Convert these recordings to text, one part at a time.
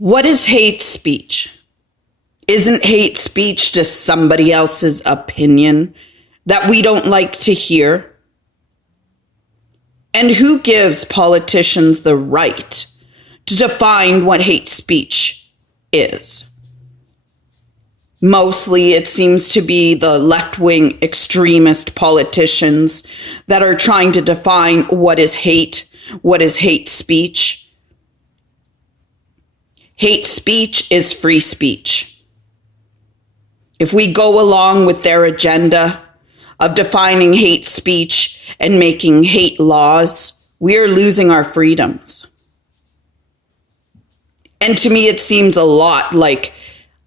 What is hate speech? Isn't hate speech just somebody else's opinion that we don't like to hear? And who gives politicians the right to define what hate speech is? Mostly, it seems to be the left-wing extremist politicians that are trying to define what is hate speech. Hate speech is free speech. If we go along with their agenda of defining hate speech and making hate laws, we are losing our freedoms. And to me, it seems a lot like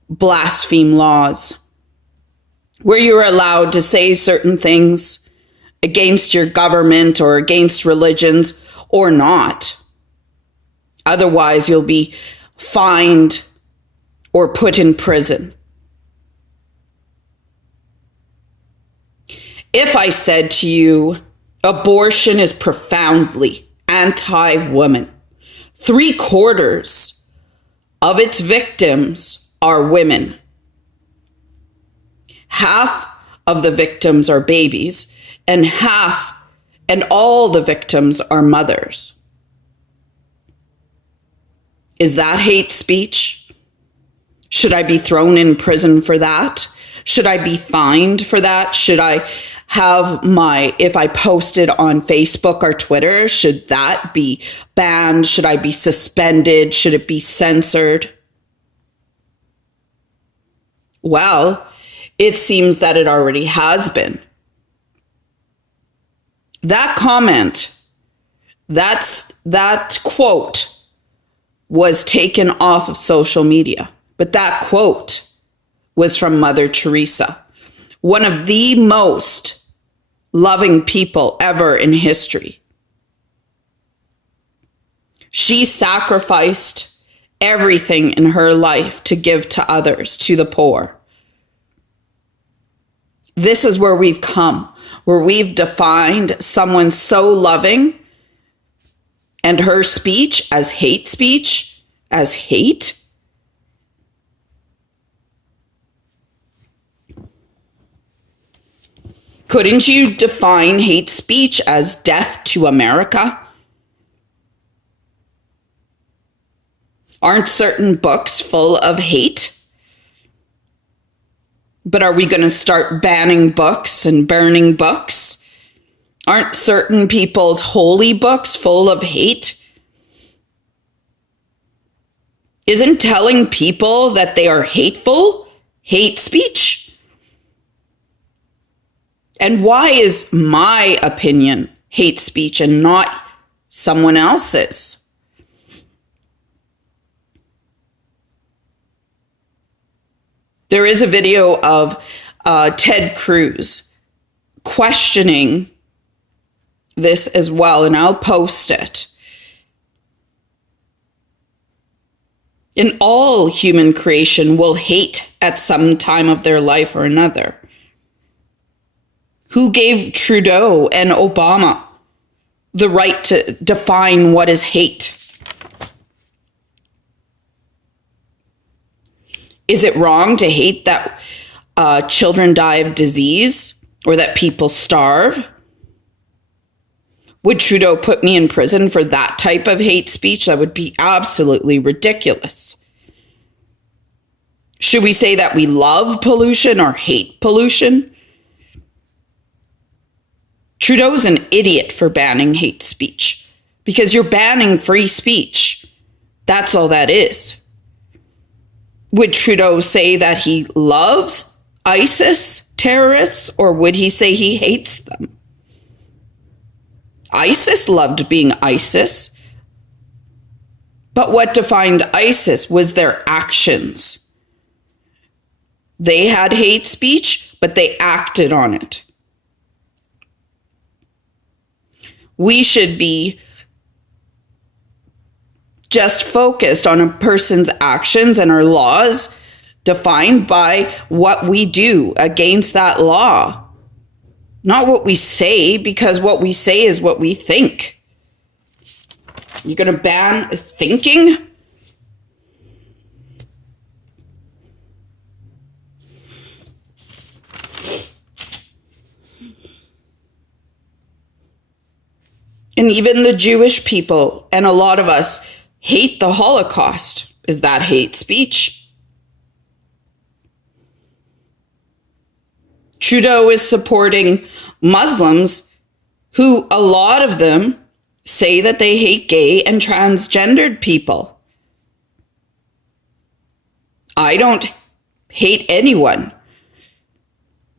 blaspheme laws, where you're allowed to say certain things against your government or against religions or not. Otherwise, you'll be fined or put in prison. If I said to you, abortion is profoundly anti-woman, 3/4 of its victims are women. Half of the victims are babies, and all the victims are mothers. Is that hate speech? Should I be thrown in prison for that? Should I be fined for that? Should I have if I posted on Facebook or Twitter, should that be banned? Should I be suspended? Should it be censored? Well, it seems that it already has been. That comment, that quote was taken off of social media, but that quote was from Mother Teresa, one of the most loving people ever in history. She sacrificed everything in her life to give to others, to the poor. This is where we've come, where we've defined someone so loving and her speech as hate speech, as hate. Couldn't you define hate speech as death to America? Aren't certain books full of hate? But are we going to start banning books and burning books? Aren't certain people's holy books full of hate? Isn't telling people that they are hateful hate speech? And why is my opinion hate speech and not someone else's? There is a video of Ted Cruz questioning this as well, and I'll post it. And all human creation will hate at some time of their life or another. Who gave Trudeau and Obama the right to define what is hate? Is it wrong to hate that children die of disease or that people starve? Would Trudeau put me in prison for that type of hate speech? That would be absolutely ridiculous. Should we say that we love pollution or hate pollution? Trudeau's an idiot for banning hate speech because you're banning free speech. That's all that is. Would Trudeau say that he loves ISIS terrorists, or would he say he hates them? ISIS loved being ISIS. But what defined ISIS was their actions. They had hate speech, but they acted on it. We should be just focused on a person's actions and our laws defined by what we do against that law. Not what we say, because what we say is what we think. You're going to ban thinking? And even the Jewish people and a lot of us hate the Holocaust. Is that hate speech? Trudeau is supporting Muslims who, a lot of them, say that they hate gay and transgendered people. I don't hate anyone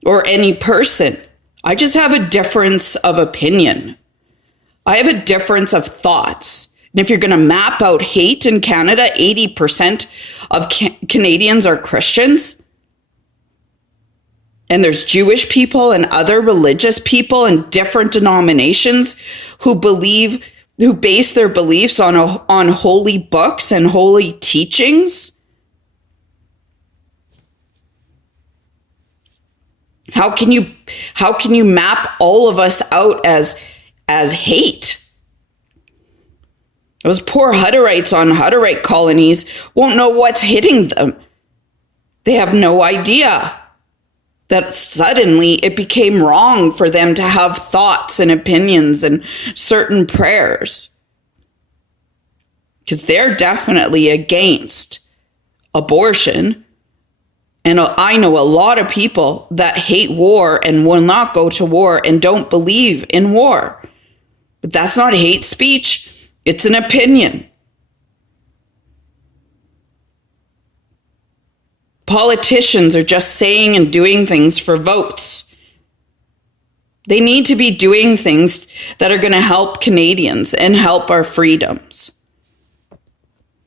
or any person. I just have a difference of opinion. I have a difference of thoughts. And if you're going to map out hate in Canada, 80% of Canadians are Christians. And there's Jewish people and other religious people and different denominations who base their beliefs on holy books and holy teachings. How can you map all of us out as hate? Those poor Hutterites on Hutterite colonies won't know what's hitting them. They have no idea that suddenly it became wrong for them to have thoughts and opinions and certain prayers. Because they're definitely against abortion. And I know a lot of people that hate war and will not go to war and don't believe in war. But that's not hate speech. It's an opinion. Politicians are just saying and doing things for votes. They need to be doing things that are going to help Canadians and help our freedoms.